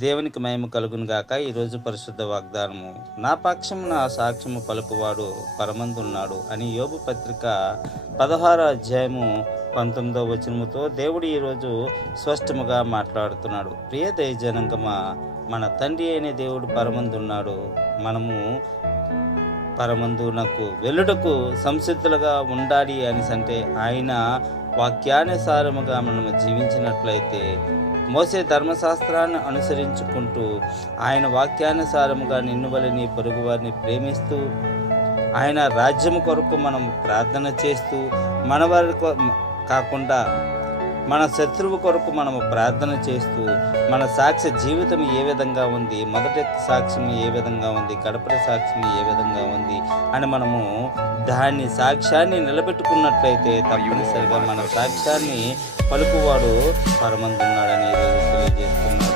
దేవునికి మహిమ కలుగును గాక. ఈరోజు పరిశుద్ధ వాగ్దానము, నా పక్షము నా సాక్ష్యము పలుకువాడు పరమందున్నాడు అని యోబు పత్రిక 16 అధ్యాయము 19వ వచనముతో దేవుడు ఈరోజు స్పష్టముగా మాట్లాడుతున్నాడు. ప్రియ దైవజనంగమా, మన తండ్రి అయిన దేవుడు పరమందున్నాడు. మనము పరమందునకు వెళ్ళుటకు సంసిద్ధులుగా ఉండాలి అని అంటే ఆయన వాక్యానుసారముగా మనము జీవించినట్లయితే, మోసే ధర్మశాస్త్రాన్ని అనుసరించుకుంటూ ఆయన వాక్యానుసారముగా నిన్ను వలె నీ పొరుగు వారిని ప్రేమిస్తూ ఆయన రాజ్యము కొరకు మనం ప్రార్థన చేస్తూ మన వారి కాకుండా మన శత్రువు కొరకు మనము ప్రార్థన చేస్తూ మన సాక్ష్య జీవితం ఏ విధంగా ఉంది, మొదటి సాక్ష్యం ఏ విధంగా ఉంది, గడపటి సాక్ష్యం ఏ విధంగా ఉంది అని మనము దాన్ని సాక్ష్యాన్ని నిలబెట్టుకున్నట్లయితే తప్పనిసరిగా మన సాక్ష్యాన్ని పలుకువాడు పరమందున్నాడని ఈరోజు తెలియజేస్తున్నాడు.